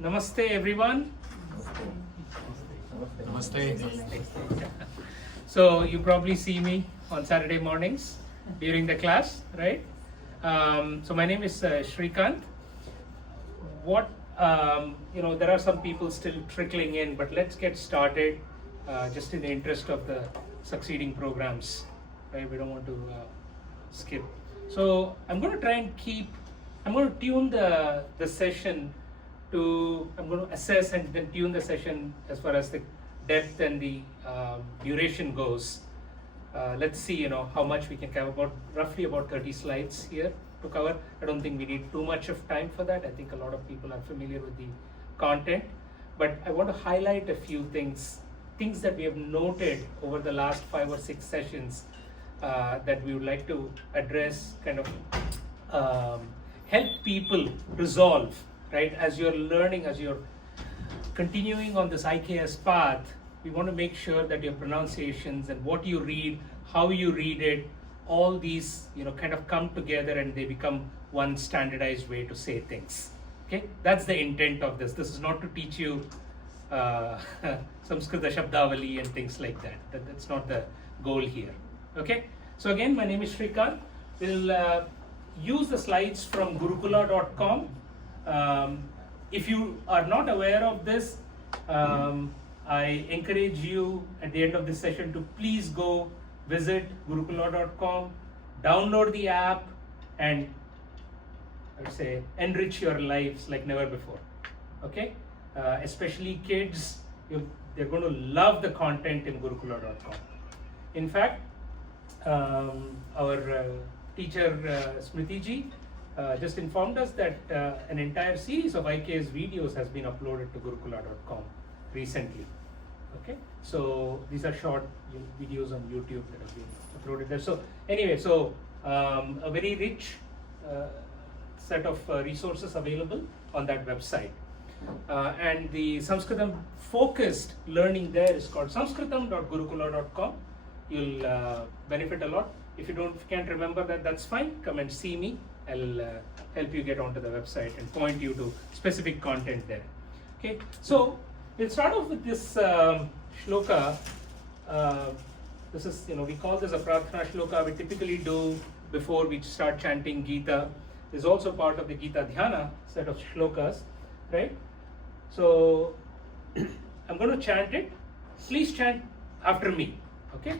Namaste everyone. Namaste. So you probably see me on Saturday mornings during the class, right? So my name is Shrikant. There are some people still trickling in, but let's get started just in the interest of the succeeding programs, right? We don't want to skip. So I'm going to tune the session I'm going to assess and then tune the session as far as the depth and the duration goes. Let's see, how much we can cover. Roughly about 30 slides here to cover. I don't think we need too much of time for that. I think a lot of people are familiar with the content, but I want to highlight a few things that we have noted over the last 5 or 6 sessions that we would like to address, kind of help people resolve. Right, as you're learning, as you're continuing on this IKS path, we want to make sure that your pronunciations and what you read, how you read it, all these, kind of come together and they become one standardized way to say things. Okay, that's the intent of this. This is not to teach you Samskrita Shabdavali and things like that. That's not the goal here. Okay, so again, my name is Shrikant. We'll use the slides from gurukula.com. If you are not aware of this, I encourage you at the end of this session to please go visit gurukula.com, download the app, and I would say enrich your lives like never before. Okay, especially kids, they're going to love the content in gurukula.com. In fact, our teacher Smriti ji just informed us that an entire series of IKS videos has been uploaded to gurukula.com recently. Okay, so these are short videos on YouTube that have been uploaded there. So anyway, a very rich set of resources available on that website. And the Sanskritam focused learning there is called sanskritam.gurukula.com. You'll benefit a lot. If you can't remember that, that's fine. Come and see me. I'll help you get onto the website and point you to specific content there. Okay, so we'll start off with this shloka. This is, we call this a prarthana shloka. We typically do before we start chanting Gita. This is also part of the Gita Dhyana set of shlokas, right? So I'm going to chant it. Please chant after me. Okay,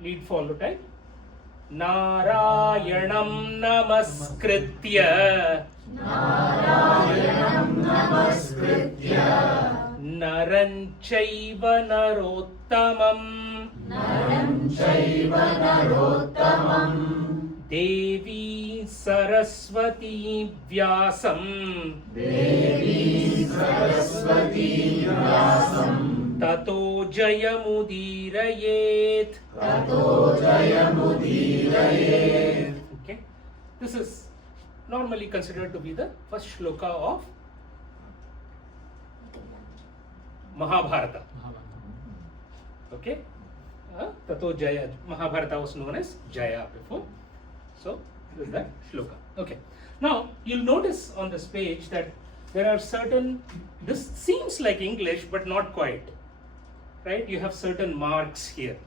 lead follow type. Narayanam namaskritya Naranchaiva narottamam Devi Saraswati Vyasam Tato Jayamudirayet. Okay, this is normally considered to be the first shloka of Mahabharata. Okay, Tato Jaya. Mahabharata was known as Jaya before. So this is that shloka. Okay, now you'll notice on this page that there are this seems like English but not quite. Right, you have certain marks here,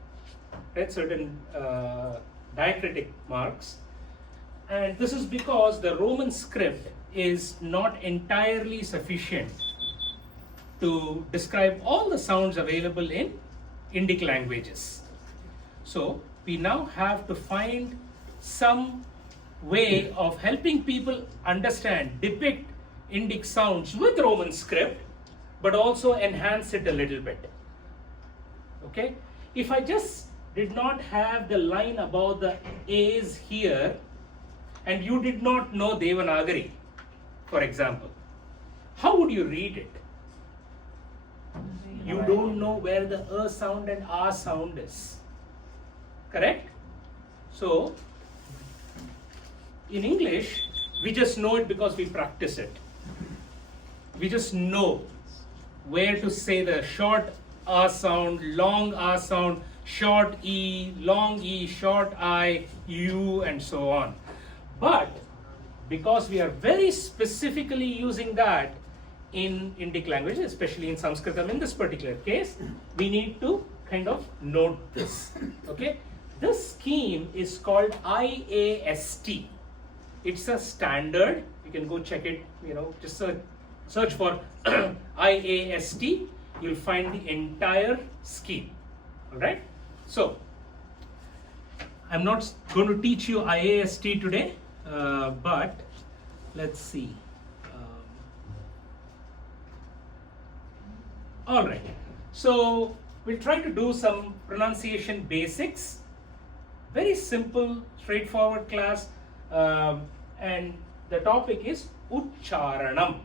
right? Certain diacritic marks, and this is because the Roman script is not entirely sufficient to describe all the sounds available in Indic languages. So we now have to find some way of helping people understand, depict Indic sounds with Roman script, but also enhance it a little bit. Okay, if I just did not have the line about the A's here, and you did not know Devanagari, for example, how would you read it? You don't know where the A sound and A sound is. Correct? So, in English, we just know it because we practice it. We just know where to say the short A sound, long A sound, short E, long E, short I, U, and so on. But because we are very specifically using that, in Indic language, especially in Sanskritam in this particular case, we need to kind of note this. Okay, this scheme is called IAST. It's a standard. You can go check it. Just search for IAST. You'll find the entire scheme. All right. So I'm not going to teach you IAST today, but let's see. All right. So we'll try to do some pronunciation basics. Very simple, straightforward class. And the topic is Ucharanam.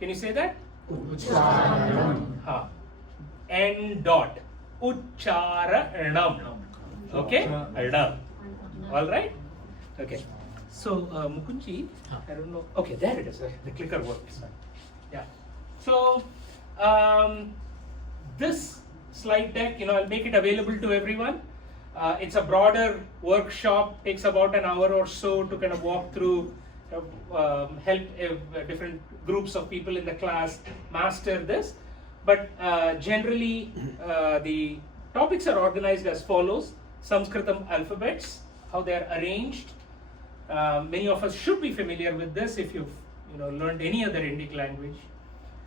Can you say that? Ucharanam. N dot. Ucharanam. Okay? Arnam. All right? Okay. So, Mukunji, I don't know. Okay, there it is. The clicker works. Yeah. So, this slide deck, I'll make it available to everyone. It's a broader workshop, takes about an hour or so to kind of walk through, help different groups of people in the class master this. But generally, the topics are organized as follows. Sanskritam alphabets, how they are arranged. Many of us should be familiar with this if you've learned any other Indic language.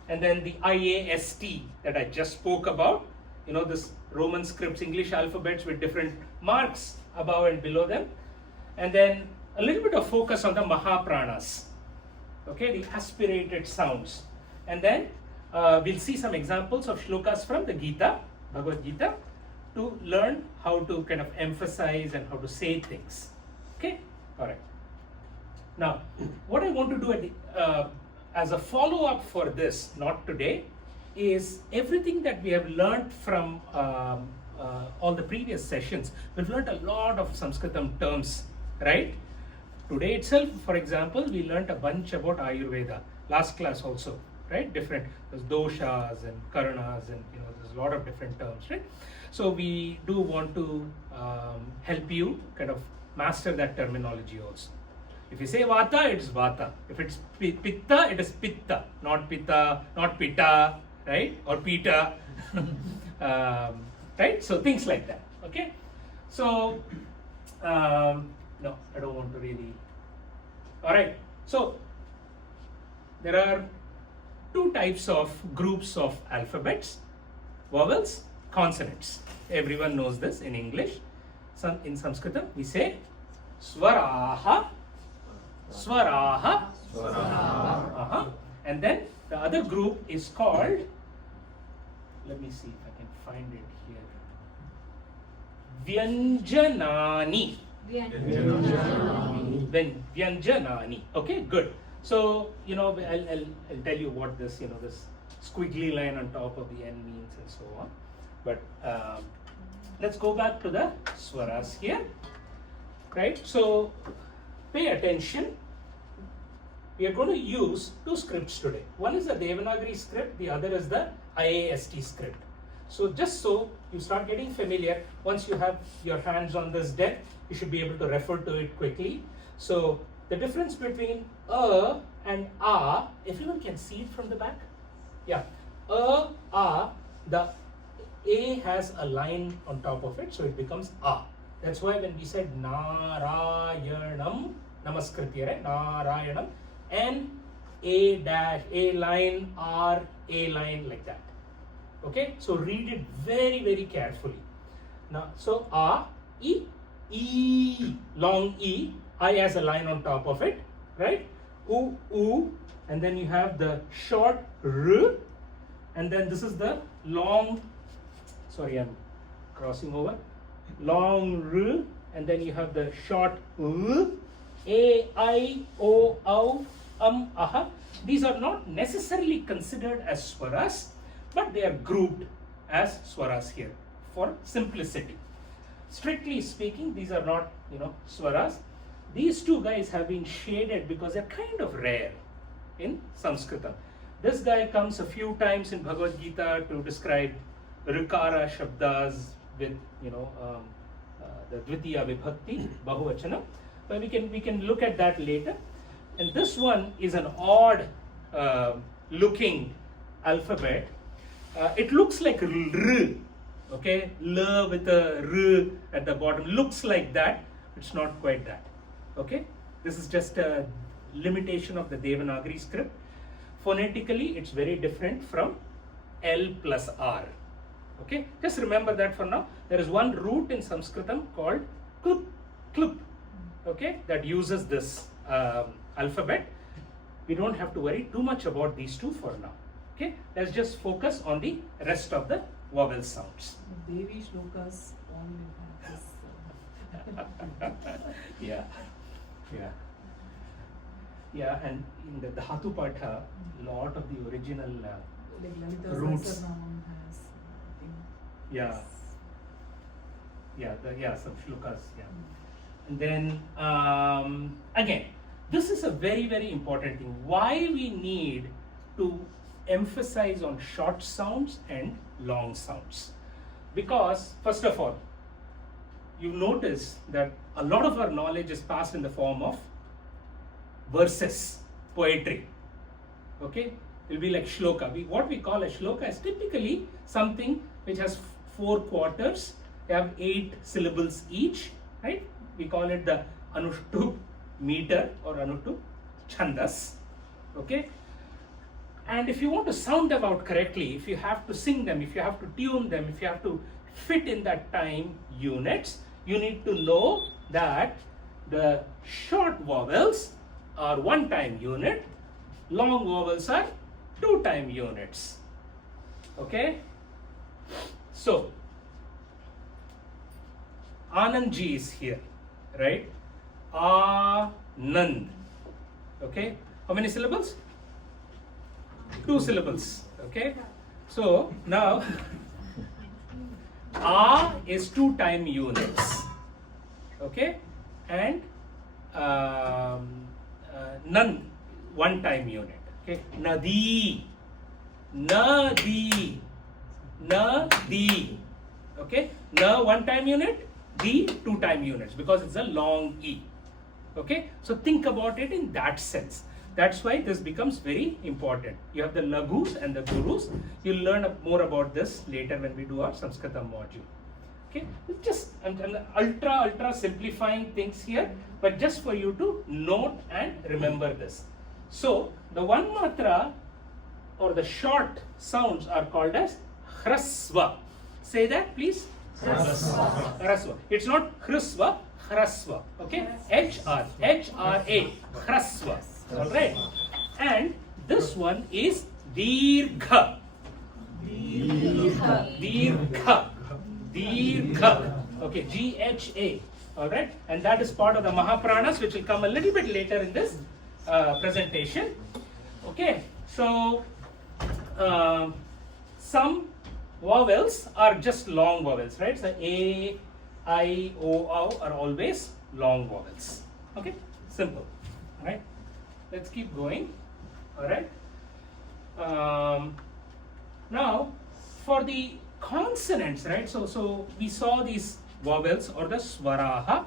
And then the IAST that I just spoke about, this Roman scripts, English alphabets with different marks above and below them. And then a little bit of focus on the Mahapranas, okay, the aspirated sounds. And then we'll see some examples of shlokas from the Gita, Bhagavad Gita, to learn how to kind of emphasize and how to say things. Okay, all right. Now, what I want to do at the, as a follow-up for this, not today, is everything that we have learned from all the previous sessions. We've learned a lot of Sanskritam terms, right? Today itself, for example, we learned a bunch about Ayurveda. Last class also, right? Different, there's doshas and karanas and there's a lot of different terms, right? So we do want to help you kind of master that terminology also. If you say vata, it's vata. If it's pitta, it is pitta, not pitta, not pitta, right? Or pita, right? So things like that, okay? So, no, I don't want to really. All right, so there are two types of groups of alphabets: vowels, consonants. Everyone knows this in English. In Sanskritam, we say swaraha, swaraha, swaraha. And then the other group is called, let me see if I can find it here, Vyanjanani. Vyanjanani. Okay, good. So, I'll tell you what this, this squiggly line on top of the N means and so on. But let's go back to the swaras here, right? So, pay attention. We are going to use two scripts today. One is the Devanagari script, the other is the IAST script. So just so you start getting familiar, once you have your hands on this deck, you should be able to refer to it quickly. So the difference between a and a, everyone can see it from the back? Yeah, a, the A has a line on top of it, so it becomes a. That's why when we said Narayanam, Namaskritya, right? Narayanam, and A dash, A line, R, A line, like that. Okay, so read it very, very carefully. Now, so A, E, long E, I has a line on top of it, right? U, and then you have the short R, and then this is the long, sorry, I'm crossing over, long R, and then you have the short A, I, O, aha. These are not necessarily considered as swaras, but they are grouped as swaras here for simplicity. Strictly speaking, these are not, swaras. These two guys have been shaded because they're kind of rare in Sanskritam. This guy comes a few times in Bhagavad Gita to describe Rikara Shabdas with, the Dvitiya Vibhakti, Bahuvachana. But we can look at that later. And this one is an odd looking alphabet. It looks like R, okay? L with a R at the bottom, looks like that. It's not quite that, okay? This is just a limitation of the Devanagari script. Phonetically, it's very different from L plus R, okay? Just remember that for now. There is one root in Sanskritam called klup, okay? That uses this alphabet. We don't have to worry too much about these two for now. Okay, let's just focus on the rest of the vowel sounds. Devi shlokas only have this. Yeah, and in the Dhatu Patha, lot of the original Like Lalita roots. Sahasranam has, I think. Some shlokas. Yeah, and then again, this is a very, very important thing. Why we need to emphasize on short sounds and long sounds? Because first of all, you notice that a lot of our knowledge is passed in the form of verses, poetry. Okay, it will be like shloka. What we call a shloka is typically something which has 4 quarters. They have 8 syllables each, right? We call it the Anushtup meter or Anushtup chandas. Okay. And if you want to sound them out correctly, if you have to sing them, if you have to tune them, if you have to fit in that time units, you need to know that the short vowels are 1 time unit, long vowels are 2 time units. Okay? So, Anandji is here, right? Anand. Okay? How many syllables? 2 syllables, okay? So now A is 2 time units, okay? And Nan 1 time unit, okay? Nadi, Nadi, Nadi, okay? Na 1 time unit, D 2 time units because it's a long E, okay? So think about it in that sense. That's why this becomes very important. You have the laghus and the gurus. You'll learn more about this later when we do our Samskrita module. Okay, I'm ultra simplifying things here, but just for you to note and remember this. So the one matra or the short sounds are called as hrasva. Say that, please. Hrasva. Hrasva. It's not hrasva, hrasva. Okay, H-R-A, hrasva. All right, and this one is dirgha. Dirgha. Okay, G-H-A. All right, and that is part of the Mahapranas, which will come a little bit later in this presentation. Okay, so some vowels are just long vowels, right? So A, I, O, Au are always long vowels. Okay, simple. All right. Let's keep going. All right. Now, for the consonants, right? So we saw these vowels or the swaraha.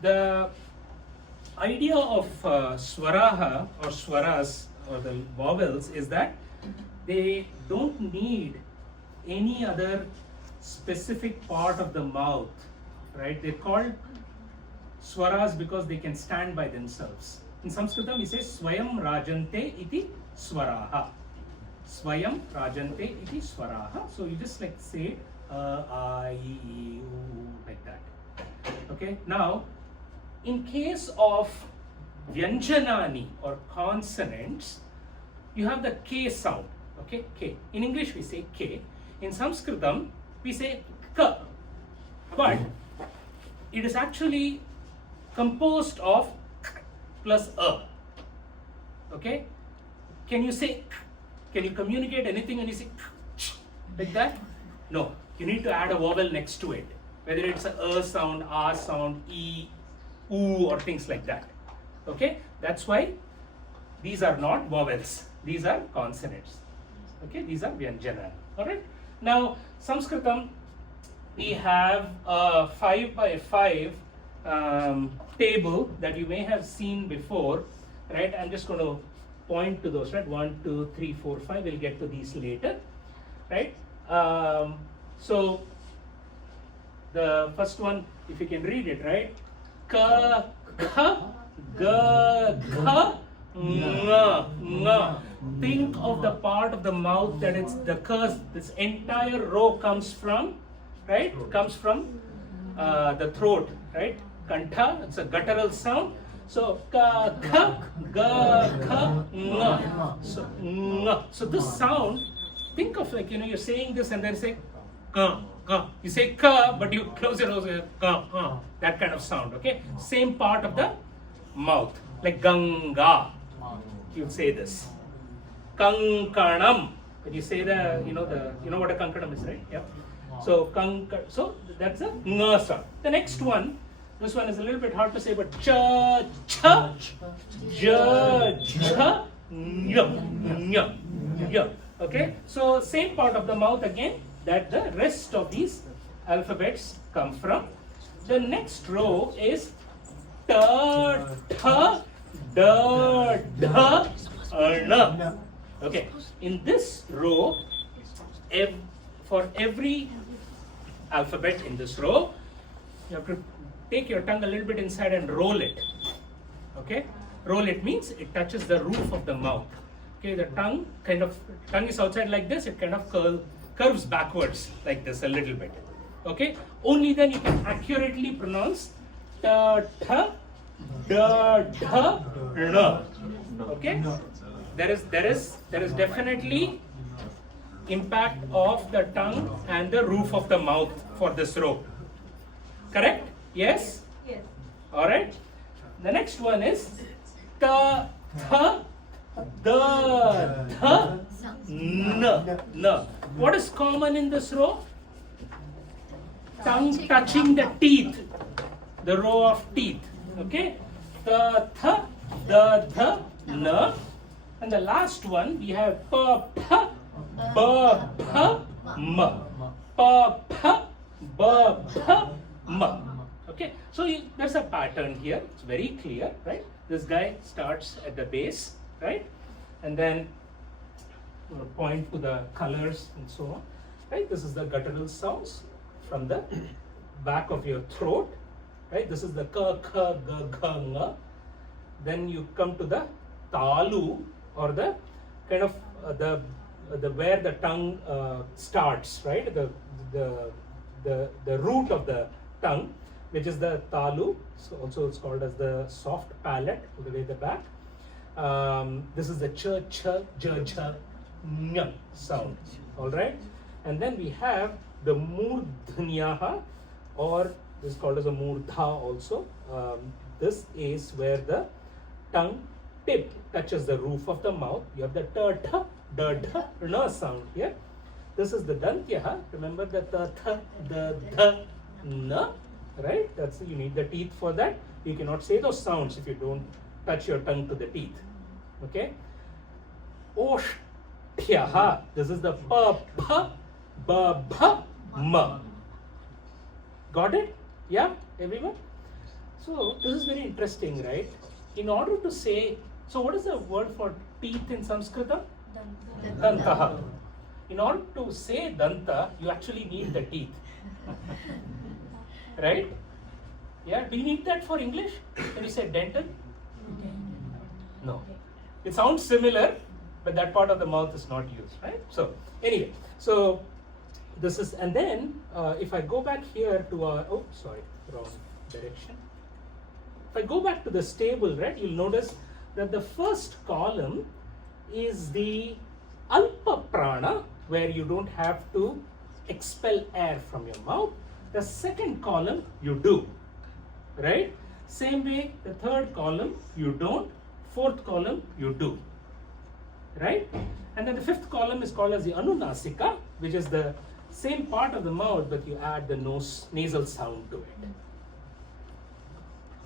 The idea of swaraha or swaras or the vowels is that they don't need any other specific part of the mouth, right? They're called swaras because they can stand by themselves. In Sanskritam we say Swayam Rajante iti swaraha. Swayam Rajante iti swaraha. So you just like say I, E, U, like that. Okay. Now, in case of Vyanjanani or consonants, you have the K sound. Okay, K. In English we say K. In Sanskritam we say K. But it is actually composed of k plus a. Okay? Can you say k? Can you communicate anything when you say k? Like that? No. You need to add a vowel next to it. Whether it's a sound, a sound, e, oo, or things like that. Okay? That's why these are not vowels. These are consonants. Okay? These are vyanjana. Alright? Now, Sanskritam, we have a 5 by 5 table that you may have seen before. right? I'm just going to point to those, right? 1, 2, 3, 4, 5. We'll get to these later, right? So the first one, if you can read it, right? Ka, kha, ga, gha, nga, nga. Think of the part of the mouth that it's the curse. This entire row comes from, right? Comes from the throat, right? Kantha, it's a guttural sound. So ka, kha, ga, kha, nga. So nga. So this sound, think of like, you're saying this and then say ka, ka. You say ka, but you close your nose, ka, ka. That kind of sound, okay? Same part of the mouth, like Ganga. You'd say this. Kankanam. When you say you know what a kankanam is, right? Yep. So so that's a nga sound. The next one, this one is a little bit hard to say, but cha, cha, ja, ja, nya, nya. Okay. So same part of the mouth again that the rest of these alphabets come from. The next row is ta, tha, da, dha, na. Okay, in this row, for every alphabet in this row, you have to take your tongue a little bit inside and roll it. Okay, roll it means it touches the roof of the mouth. Okay, the tongue is outside like this, it kind of curves backwards like this a little bit. Okay, only then you can accurately pronounce ta, tha, da, dha, na. Okay, there is definitely impact of the tongue and the roof of the mouth for this row. Correct? Yes? Yes. Alright. The next one is ta, tha, da, dha, na. What is common in this row? Tongue touching the teeth. The row of teeth. Okay? Ta, tha, da, dha, na. And the last one, we have pa, pa, ba, bha, ma. Pa, pa, ba, bha, ma. Okay, so there's a pattern here. It's very clear, right? This guy starts at the base, right? And then point to the colors and so on, right? This is the guttural sounds from the back of your throat, right? This is the ka, kha, ga, gha, nga. Then you come to the talu, or the kind of the where the tongue starts, right? The root of the tongue, which is the talu. So also it's called as the soft palate, all the way the back. This is the cha, cha, ja, ja, nya sound. All right, and then we have the murdhanyaha, or this is called as a murdha also. This is where the tongue tip touches the roof of the mouth. You have the ta, tha, da, dha, na sound here. This is the dantyaha. Remember the ta, tha, da, dha, na, right? You need the teeth for that. You cannot say those sounds if you don't touch your tongue to the teeth. Okay? Oshtyaha. This is the pa, pa, ba, bha, ma. Got it? Yeah, everyone? So this is very interesting, right? In order to say, so what is the word for teeth in Sanskrita? Dantaha. In order to say danta, you actually need the teeth. Right? Yeah, do you need that for English? When you say dental? No. It sounds similar, but that part of the mouth is not used, right? So, anyway, so this is, and then if I go back here to our, oh, sorry, wrong direction. If I go back to this table, right, you'll notice that the first column is the alpa prana, where you don't have to expel air from your mouth. The second column, you do, right? Same way, the third column, you don't. Fourth column, you do, right? And then the fifth column is called as the anunasika, which is the same part of the mouth, but you add the nasal sound to it.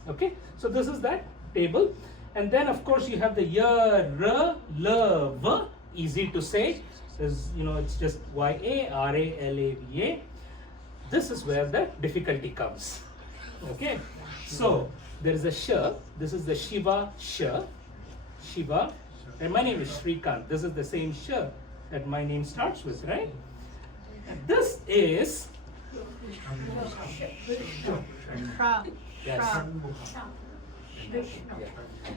Okay, so this is that table. And then, of course, you have the ya, ra, la, va, easy to say. It's just Y-A, R-A, L-A-V-A. This is where the difficulty comes. Okay, so there is a sh, this is the Shiva sh, Shiva, and my name is Shrikant. This is the same sh that my name starts with, right? And this is yes. Yeah.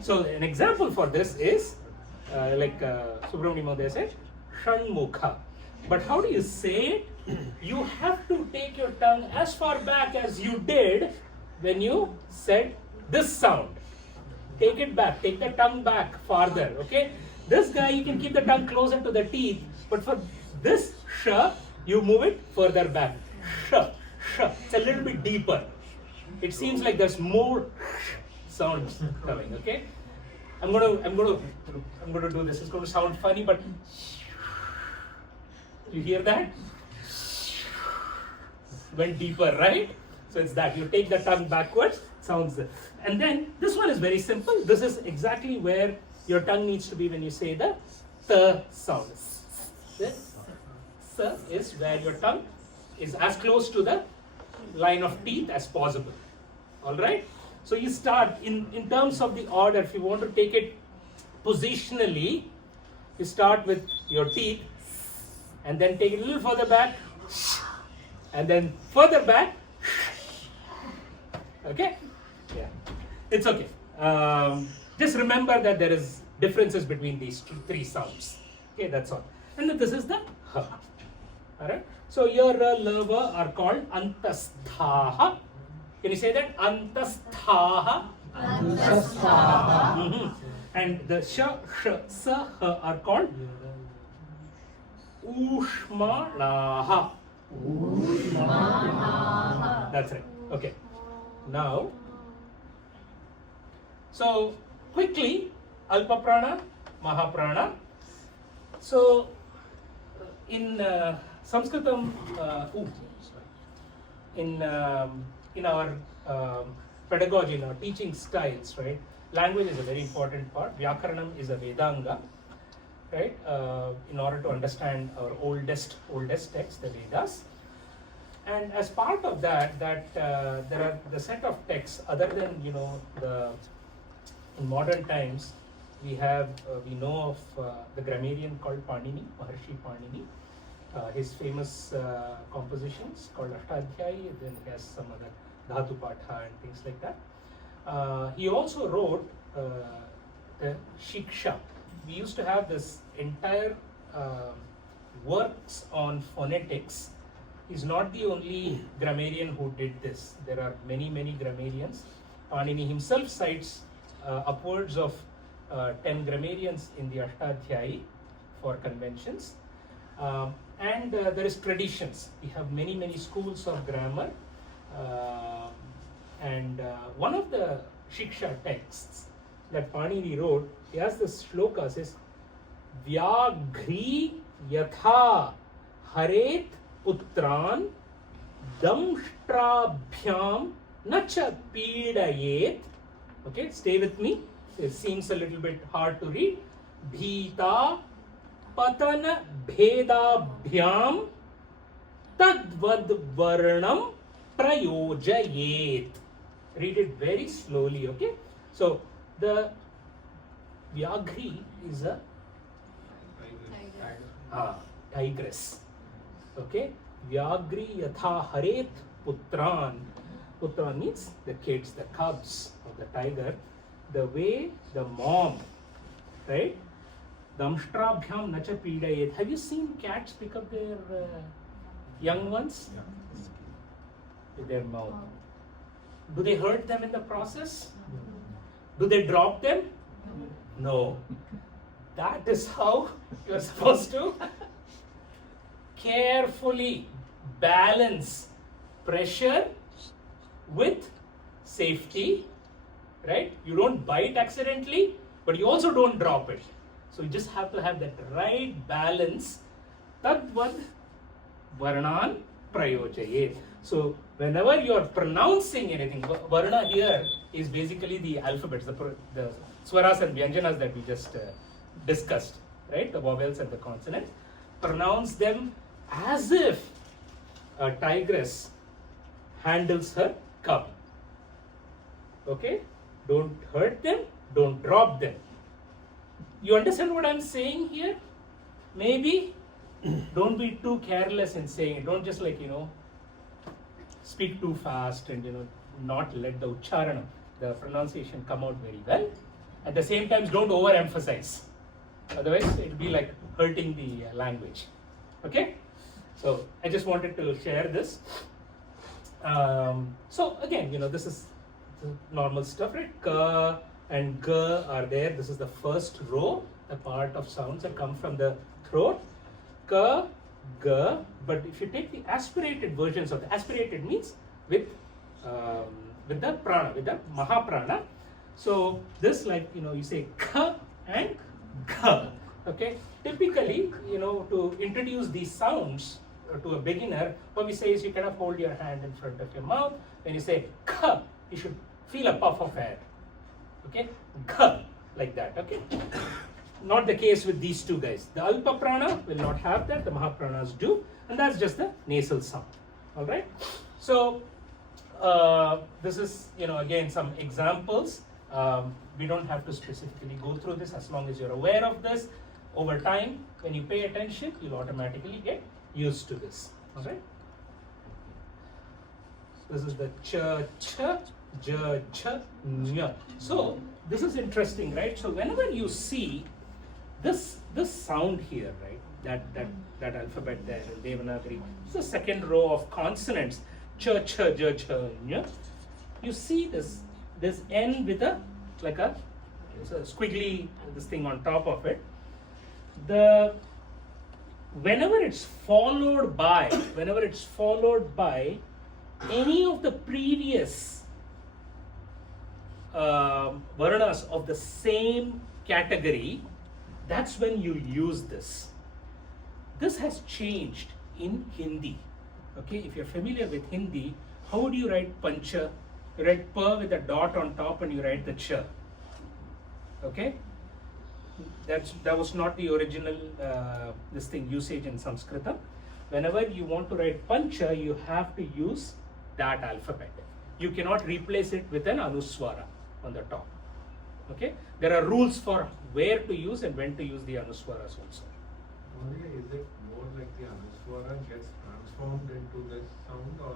So an example for this is like Subramani Mahodaya said, Shanmukha. But how do you say it? You have to take your tongue as far back as you did when you said this sound. Take it back, take the tongue back farther, okay? This guy, you can keep the tongue closer to the teeth, but for this sh, you move it further back. Sh, sh. It's a little bit deeper. It seems like there's more sounds coming, okay? I'm gonna do this. It's gonna sound funny, but you hear that? Went deeper, right? So it's that. You take the tongue backwards, sounds this. And then this one is very simple. This is exactly where your tongue needs to be when you say the th sound. This th is where your tongue is as close to the line of teeth as possible. Alright? So you start in terms of the order. If you want to take it positionally, you start with your teeth and then take it a little further back and then further back. Okay? Yeah. It's okay. Just remember that there is differences between these three sounds. Okay, that's all. And then this is the h. Alright? So your lava are called antasthaha. Can you say that? Antasthaha. Antasthaha. And the sh, sa, h are called ushmanaha. Ushmanaha. That's right. Okay. Now, so quickly, Alpa Prana, Mahaprana. So in Sanskritam, in our pedagogy, in our teaching styles, right? Language is a very important part. Vyakaranam is a Vedanga, right? In order to understand our oldest texts, the Vedas. And as part of that, there are the set of texts other than in modern times we know of the grammarian called Panini, Maharshi Panini. His famous compositions called Ashtadhyayi, then he has some other Dhatu Patha and things like that. He also wrote the Shiksha. We used to have this entire works on phonetics. He's not the only grammarian who did this. There are many grammarians. Panini himself cites upwards of 10 grammarians in the Ashtadhyayi for conventions. And there is traditions. We have many schools of grammar. And one of the Shiksha texts that Panini wrote, he has this shloka, says, Vyagri yatha haret Putran damshtrabhyam nacha pidayet. Okay, stay with me. It seems a little bit hard to read. Bhita patana bhedabhyam tadvad varnam prayojayet. Read it very slowly, okay? So, the Vyagri is a tigress. Okay, Vyagri yatha haret putran. Putran means the kids, the cubs of the tiger. The way the mom, right? Damshtrabhyam nacha pidayet. Have you seen cats pick up their young ones? Yeah. With their mouth. Do they hurt them in the process? Do they drop them? No. That is how you're supposed to carefully balance pressure with safety, right? You don't bite accidentally, but you also don't drop it. So you just have to have that right balance. Tadvad varnan prayojayet. So whenever you are pronouncing anything, varna here is basically the alphabets, the swaras and vyanjanas that we just discussed, right? The vowels and the consonants. Pronounce them as if a tigress handles her cub. Okay? Don't hurt them, don't drop them. You understand what I'm saying here? Maybe don't be too careless in saying it. Don't just like, speak too fast and, not let the ucharana, the pronunciation come out very well. At the same time, don't overemphasize. Otherwise, it'll be like hurting the language. Okay? So, I just wanted to share this. So, again, this is the normal stuff, right? Ka and ga are there. This is the first row, the part of sounds that come from the throat. Ka, ga. But if you take the aspirated versions of the aspirated means with the prana, with the mahaprana. So this, like, you say ka and ga. Okay. Typically, to introduce these sounds to a beginner, what we say is you kind of hold your hand in front of your mouth. When you say ka, you should feel a puff of air. Okay, ga, like that. Okay. Not the case with these two guys. The alpa prana will not have that. The mahapranas do, and that's just the nasal sound. All right. So this is again some examples. We don't have to specifically go through this as long as you're aware of this. Over time, when you pay attention, you'll automatically get used to this. All right. This is the cha, cha, ja, cha, nya. So this is interesting, right? So whenever you see this sound here, right? That alphabet there in Devanagari, it's the second row of consonants. Cha, cha, ja, cha, nya. You see this N with it's a squiggly this thing on top of it. Whenever it's followed by any of the previous varnas of the same category, that's when you use this. This has changed in Hindi. Okay, if you're familiar with Hindi, how would you write pancha? You write pa with a dot on top and you write the cha. Okay, that was not the original usage in Sanskrit. Whenever you want to write pancha, you have to use that alphabet. You cannot replace it with an anuswara on the top. Okay, there are rules for where to use and when to use the anuswaras also. Is it more like the anuswara gets transformed into this sound, or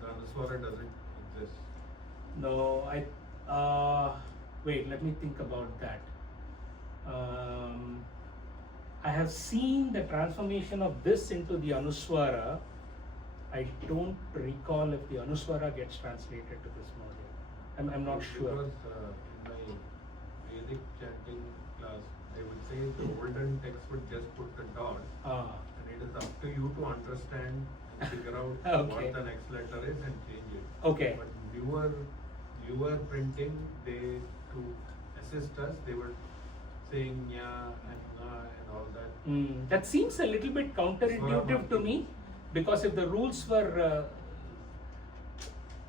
the anuswara doesn't exist? No, wait, let me think about that. I have seen the transformation of this into the anuswara. I don't recall if the anuswara gets translated to this module. I'm not sure. Because in my Vedic chanting class, they would say the olden text would just put the dot, and it is up to you to understand and figure out Okay. what the next letter is and change it. Okay. But newer printing, to assist us, they were saying nya and na and all that. That seems a little bit counterintuitive to me, because if the rules were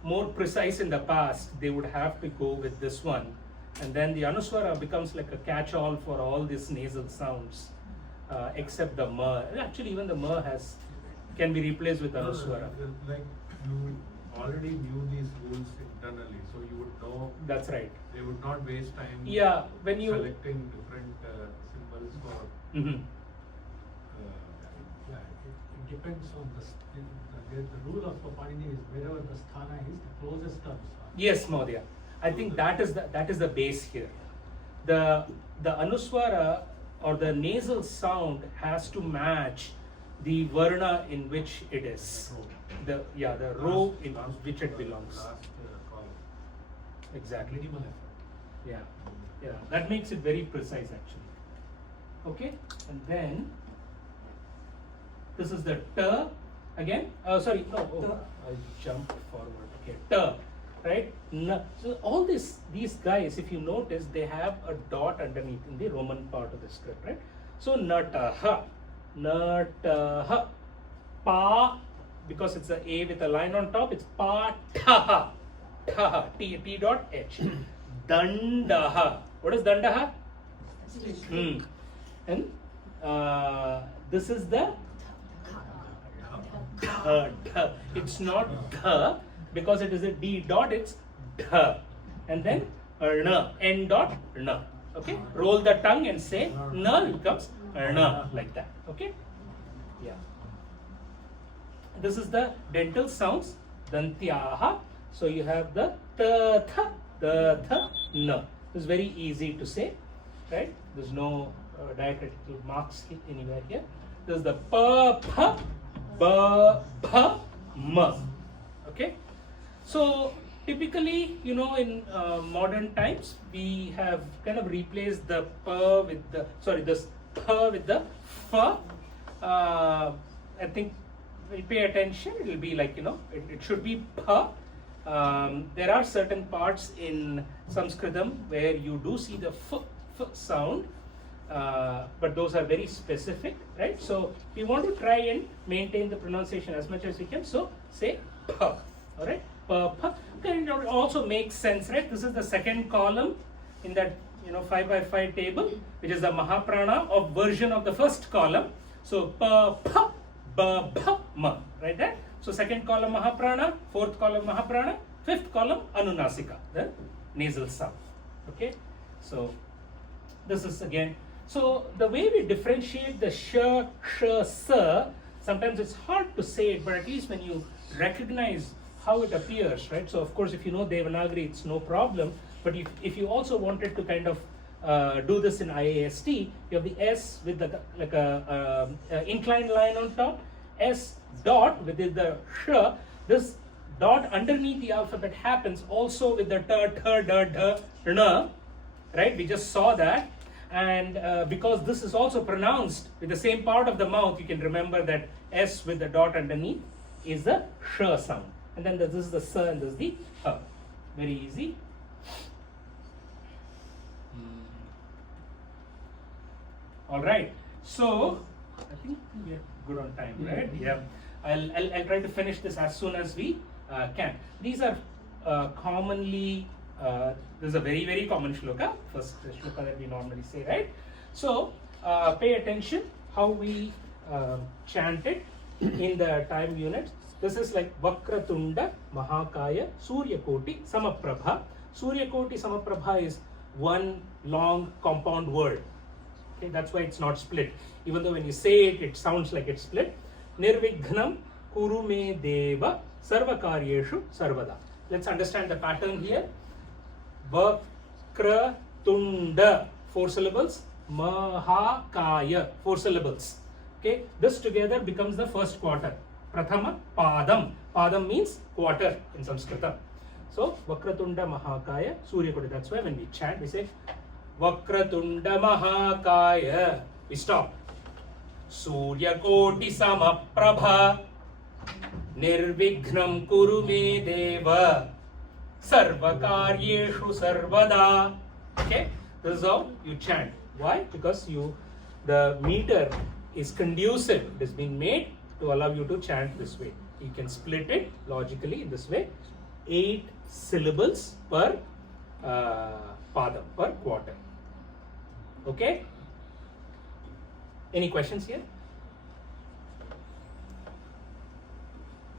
more precise in the past, they would have to go with this one, and then the anuswara becomes like a catch-all for all these nasal sounds, except the ma. Actually, even the ma can be replaced with anuswara. Like you already knew these rules internally, so you would know. That's right. They would not waste time. Yeah, when you selecting different symbols for. Mhm. Yeah, it depends on the rule of Papanini is wherever the sthana is, the closest terms are. Yes, Mahodaya. I think that is the base here. The anuswara or the nasal sound has to match the varna in which it is. The row in which it belongs. Last column. Exactly. Minimal effort. Yeah. That makes it very precise actually. Okay, and then this is the ta again. Sorry, no. I jumped forward. Okay, ta, right? Na. So all these guys, if you notice, they have a dot underneath in the Roman part of the script, right? So nataha, pa, because it's a A with a line on top, it's pa taha, T dot H. Dandaha. What is dandaha? And this is the dha. It's not dha because it is a D dot, it's dha. And then n dot n. Okay, roll the tongue and say na, it becomes na, like that. Okay, yeah. This is the dental sounds, dantyaha. So you have the ta, tha, the, tha, na. It's very easy to say, right? There's no diacritical marks anywhere here. There's the pa, pa, ba, bha, ma. Okay, so typically, you know, in modern times, we have kind of replaced the pa with the, sorry, this pa with the fa. I think we'll pay attention. It will be like, you know, it should be pa. There are certain parts in Sanskritam where you do see the f sound, but those are very specific, right? So we want to try and maintain the pronunciation as much as we can. So say pa, all right? Pa, pa. Then it also makes sense, right? This is the second column in that, you know, 5x5 table, which is the Mahaprana of version of the first column. So pa, pa, ba, bha, ma, right there. So second column Mahaprana, fourth column Mahaprana, fifth column Anunasika, the nasal sound. Okay, so this is again. So the way we differentiate the sh, sa, sometimes it's hard to say it, but at least when you recognize how it appears, right? So of course, if you know Devanagari, it's no problem. But if you also wanted to kind of do this in IAST, you have the S with the like a inclined line on top, S dot with the sh. This dot underneath the alphabet happens also with the ta, ta, da, da, na, right? We just saw that. And because this is also pronounced with the same part of the mouth, you can remember that S with the dot underneath is the sh sound. And then this is the sa and this is the ha. Very easy. All right. So I think we are good on time, right? Yeah. I'll try to finish this as soon as we can. These are commonly. This is a very common shloka. First shloka that we normally say, right? So pay attention how we chant it in the time units. This is like Vakratunda Mahakaya Suryakoti Samaprabha. Suryakoti Samaprabha is one long compound word. Okay, that's why it's not split. Even though when you say it, it sounds like it's split. Nirvighnam Kuru me Deva Sarvakaryeshu Sarvada. Let's understand the pattern here. Vakratunda, 4 syllables. Mahakaya, 4 syllables. Okay, this together becomes the first quarter. Prathama Padam. Padam means quarter in Sanskritam. So Vakratunda Mahakaya Suryakoti. That's why when we chant, we say Vakratunda Mahakaya. We stop. Suryakoti Samaprabha Nirvighnam Kuru me Deva Sarvakaryeshu Sarvada. Okay, this is how you chant. Why? Because the meter is conducive. It has been made to allow you to chant this way. You can split it logically in this way. 8 syllables per padam, per quarter. Okay? Any questions here?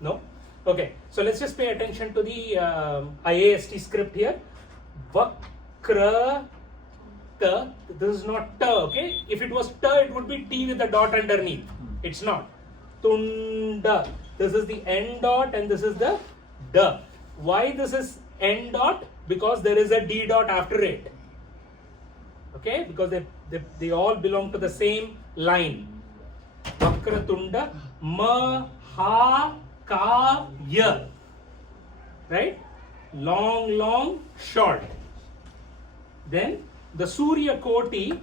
No? Okay, so let's just pay attention to the IAST script here. Vakra ta. This is not ta, okay? If it was ta, it would be T with a dot underneath. It's not. Tunda. This is the N dot and this is the da. Why this is N dot? Because there is a D dot after it. Okay? Because they all belong to the same line. Vakratunda Mahakaya. Right? Long, short. Then the Surya Koti,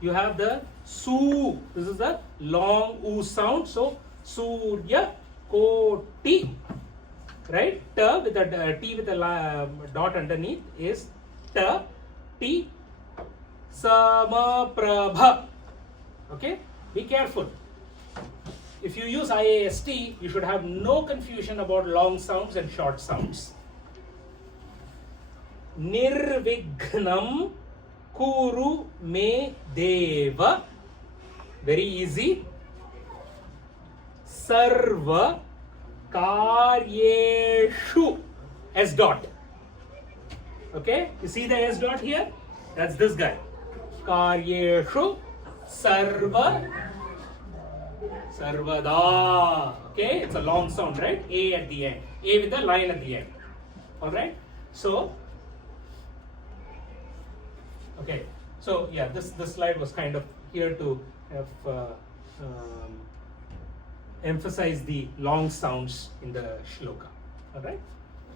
you have the Su. This is the long U sound. So Surya Koti. Right? Ta with a T with a dot underneath is Ta T Samaprabha. Okay? Be careful. If you use IAST, you should have no confusion about long sounds and short sounds. Nirvighnam Kuru me Deva. Very easy. Sarva Karyeshu. S dot. Okay, you see the S dot here? That's this guy. Karyeshu sarvada. Okay, it's a long sound, right? A at the end. A with the line at the end. Alright? So, okay. So, yeah, this slide was kind of here to have emphasize the long sounds in the shloka. Alright?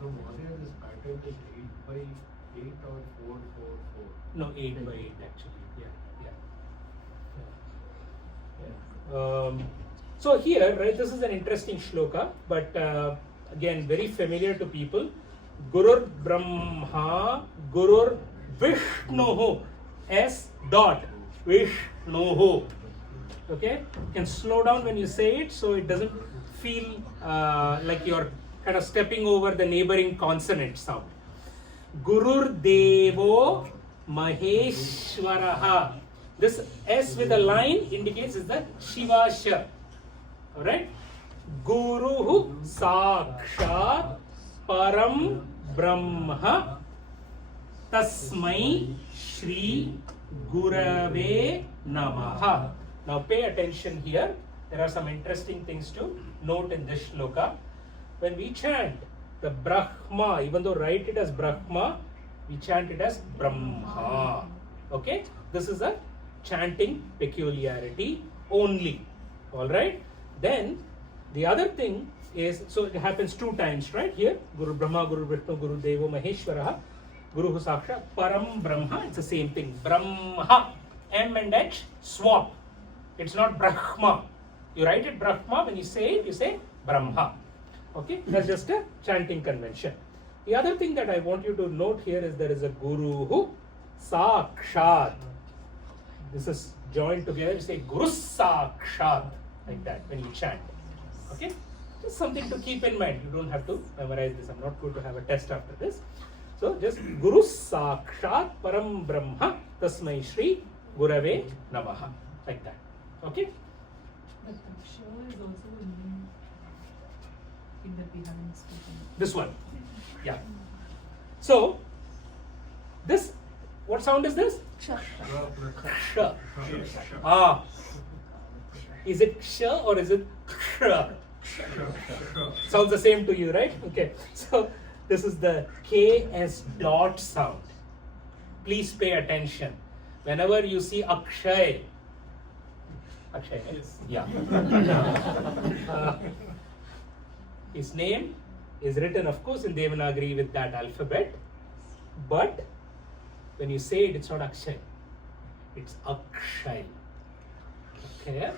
So Mahodaya, this pattern is 8 by 8 or 4 4 4? No, 8 by 8 actually. So here, right, this is an interesting shloka, but again, very familiar to people. Gurur Brahma, Gurur Vishnuhu, S dot Vishnuhu. Okay, you can slow down when you say it, so it doesn't feel like you're kind of stepping over the neighboring consonant sound. Gurur Devo Maheshwaraha. This S with a line indicates is the Shiva Sha. Alright? Guruhu Sakshat Param Brahma Tasmai Shri Gurave Namaha. Now pay attention here. There are some interesting things to note in this shloka. When we chant the Brahma, even though write it as Brahma, we chant it as Brahma. Okay? This is a chanting peculiarity only. Alright? Then the other thing is, so it happens 2 times, right? Here, Guru Brahma, Guru Vishnu, Guru Devo Maheshwaraha, Guru Saksha, Param Brahma, it's the same thing. Brahma, M and H, swap. It's not Brahma. You write it Brahma, when you say it, you say Brahma. Okay, that's just a chanting convention. The other thing that I want you to note here is there is a Guru Sakshat. This is joined together, you say Guru Sakshat, like that when you chant. Okay, just something to keep in mind. You don't have to memorize this. I'm not going to have a test after this. So just Guru Sakshat Param Brahma Tasmai Shri Gurave Namaha, like that. Okay. But Aksha is also a name in the we haven't spoken. This one. Yeah. So this, what sound is this? Ksha. Ah. Is it ksha or is it ksha? Sounds the same to you, right? Okay. So this is the KS dot sound. Please pay attention. Whenever you see Akshay, yes. Yeah. His name is written, of course, in Devanagari with that alphabet, but when you say it, it's not Akshay, it's Akshay. Okay?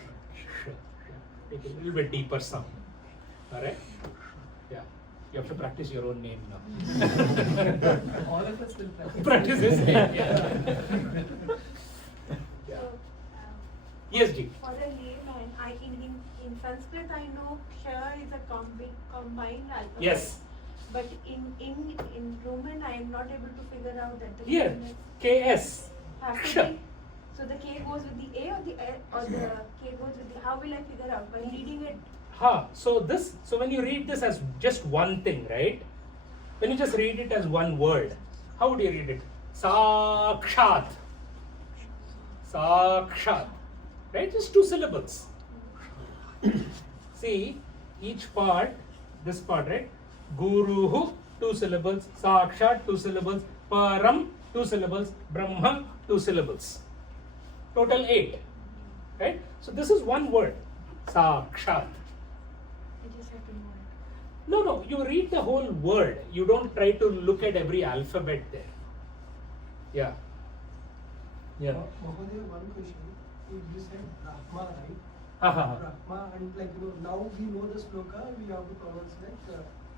Take a little bit deeper sound. Alright? Yeah. You have to practice your own name now. All of us will practice. Practice this name. Yeah. Yeah. Yes, Ji. For the layman, in Sanskrit I know Ksha is a combined alphabet. Yes. But in Roman I am not able to figure out that the Here, KS. has to Ksha. be. So the K goes with the A or the K goes with the. How will I figure out by reading it? So when you read this as just one thing, right? When you just read it as one word, how would you read it? Sakshat. Sakshat. Right? Just 2 syllables. See, each part, this part, right? Guruhu, 2 syllables. Sakshat, 2 syllables. Param, 2 syllables. Brahma, 2 syllables. Total 8. Right? So this is one word. Sakshat. I just have to know it. No, you read the whole word. You don't try to look at every alphabet there. Yeah. Yeah. Mahodaya, one question. You said Brahma, right? Aha. Brahma, and now we know the sloka, we have to pronounce like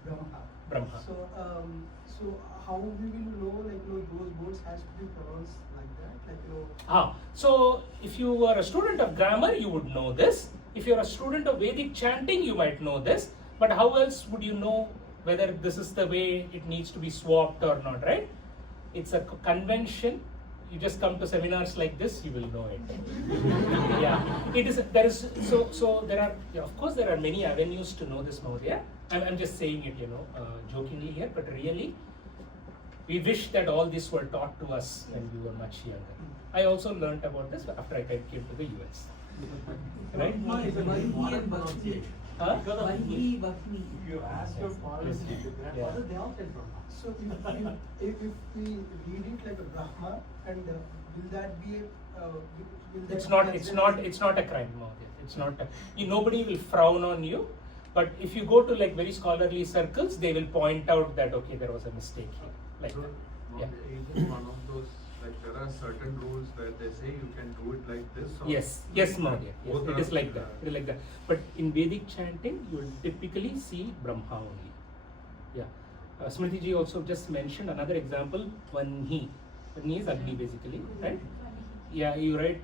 Brahma. Brahma. So how we will know those words has to be pronounced like that, So if you are a student of grammar, you would know this. If you are a student of Vedic chanting, you might know this. But how else would you know whether this is the way it needs to be swapped or not, right? It's a convention. You just come to seminars like this, you will know it. Yeah, it is. There is so there are. Yeah, of course, there are many avenues to know this Mahodaya. I'm just saying it, jokingly here, but really, We wish that all this were taught to us when we were much younger. I also learnt about this after I came to the US. Right? Brahma is a very modern pronunciation. Huh? Because of Vahni, English. Vahni. If you ask your fathers and your grandfathers, they all said Brahma. So if we read it like a Brahma, and will that be will that It's be not. considered- It's not a crime, Mahodaya. It's not. Nobody will frown on you. But if you go to like very scholarly circles, they will point out that okay, there was a mistake here. Like So, that. Yeah. even one of those, like there are certain rules where they say you can do it like this. Or Yes, Mahodaya. Yes, Both it are, is like that. It is like that. But in Vedic chanting, you will typically see Brahma only. Yeah. Smriti ji also just mentioned another example. Vanhi. Vanhi is Agni basically, right? Yeah, you write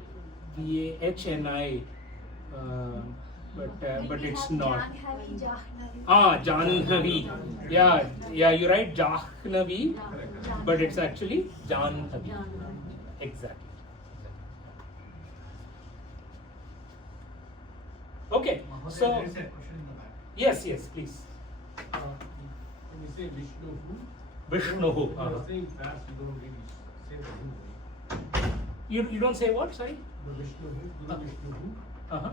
VAHNI, but it's not. Janhavi. Yeah, you write Jahnavi, but it's actually Janhavi. Exactly. Okay, so There is a question in the back. yes, please. When you say Vishnu who? Vishnuhu. When you're saying fast, you don't really say the who, right? You don't say what? Sorry. The Vishnu who, Guru Vishnu who. Uh-huh.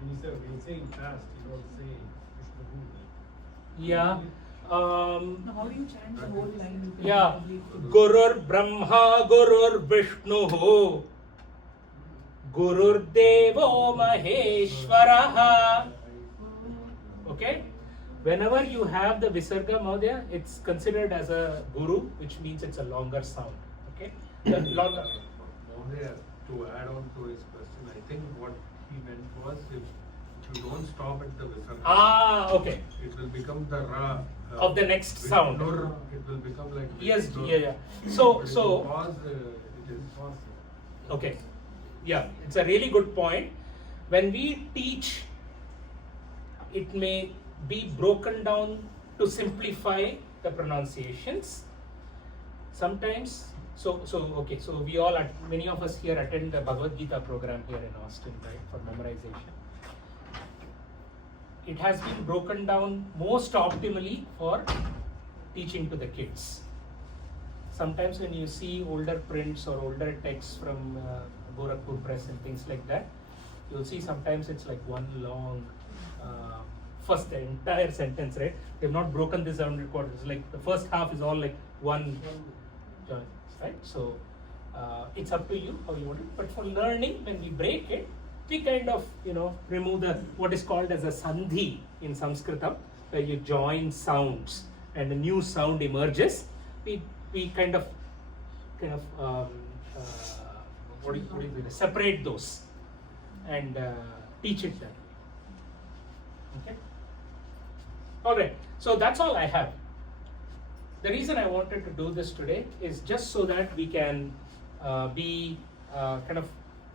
When you're saying fast, you don't say Vishnu who. Right? Yeah. Now, how do you chant the whole line? You can Yeah. probably- Gurur Brahma, Gurur Vishnuhu, Gurur Devo Maheshwaraha. Okay. Whenever you have the Visarga Mahodaya, it's considered as a Guru, which means it's a longer sound. Okay. The longer. Mahodaya, to add on to his question, I think what he meant was if you don't stop at the Visarga, Okay. it will become the Ra. Of the next sound. Vishnur, it will become like Yes, Vishnur. yeah. But if So, you pause, it is pause. okay. Yeah, it's a really good point. When we teach, it may be broken down to simplify the pronunciations. Sometimes, so we all, many of us here attend the Bhagavad Gita program here in Austin, right, for memorization. It has been broken down most optimally for teaching to the kids. Sometimes when you see older prints or older texts from Gorakhpur Press and things like that, you'll see sometimes it's like one long, first the entire sentence, right? They've not broken this down into quarters. Like the first half is all like one joint, right? So it's up to you how you want it. But for learning, when we break it, we kind of, remove the what is called as a sandhi in Sanskritam, where you join sounds and a new sound emerges. We kind of what do you separate those and teach it that way. Okay. All right. So that's all I have. The reason I wanted to do this today is just so that we can be kind of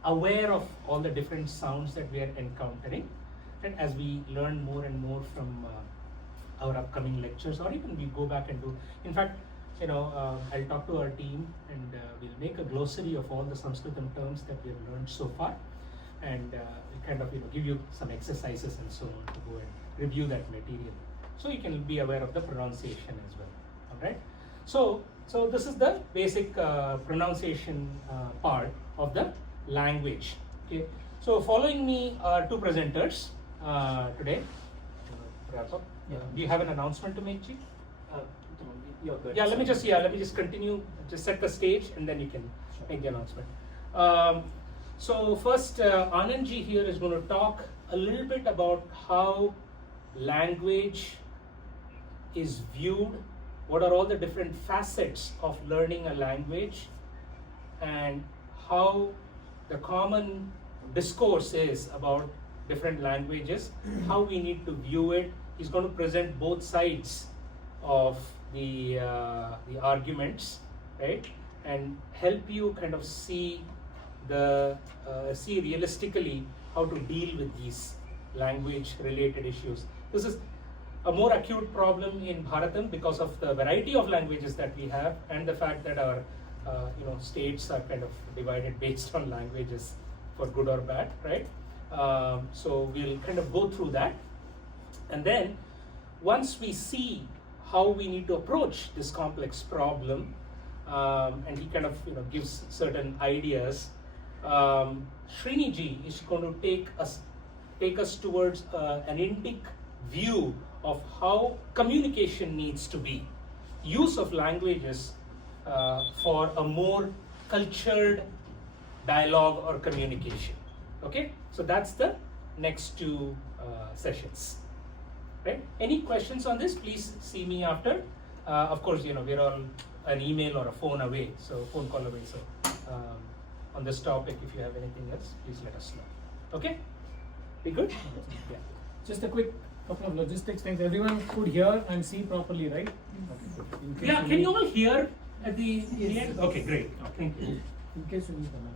aware of all the different sounds that we are encountering, and as we learn more and more from our upcoming lectures, or even we go back and do. In fact, I'll talk to our team and we'll make a glossary of all the Sanskritam terms that we have learned so far, and we'll kind of give you some exercises and so on to go and review that material, so you can be aware of the pronunciation as well. All right. So this is the basic pronunciation part of the language. Okay. So following me are two presenters today. Wrap up. Yeah. Do you have an announcement to make, Chief? You're good. Let me just continue, just set the stage, and then you can make the announcement. So first, Anand ji here is going to talk a little bit about how language is viewed, what are all the different facets of learning a language, and how the common discourse is about different languages, how we need to view it. He's going to present both sides of the arguments, right, and help you kind of see realistically how to deal with these language related issues. This is a more acute problem in Bharatam because of the variety of languages that we have, and the fact that our states are kind of divided based on languages for good or bad, right? So we'll kind of go through that, and then once we see how we need to approach this complex problem, and he kind of gives certain ideas. Srini ji is going to take us towards an Indic view of how communication needs to be, use of languages for a more cultured dialogue or communication. Okay, so that's the next two sessions. Right? Any questions on this? Please see me after. Of course, we're all an email or a phone away, so phone call away. So on this topic, if you have anything else, please let us know. Okay? Be good? Yeah. Just a quick couple of logistics things. Everyone could hear and see properly, right? Okay, good. In case Yeah, you can need- you all hear at the end? Okay, great. Thank you. In case you need the mic.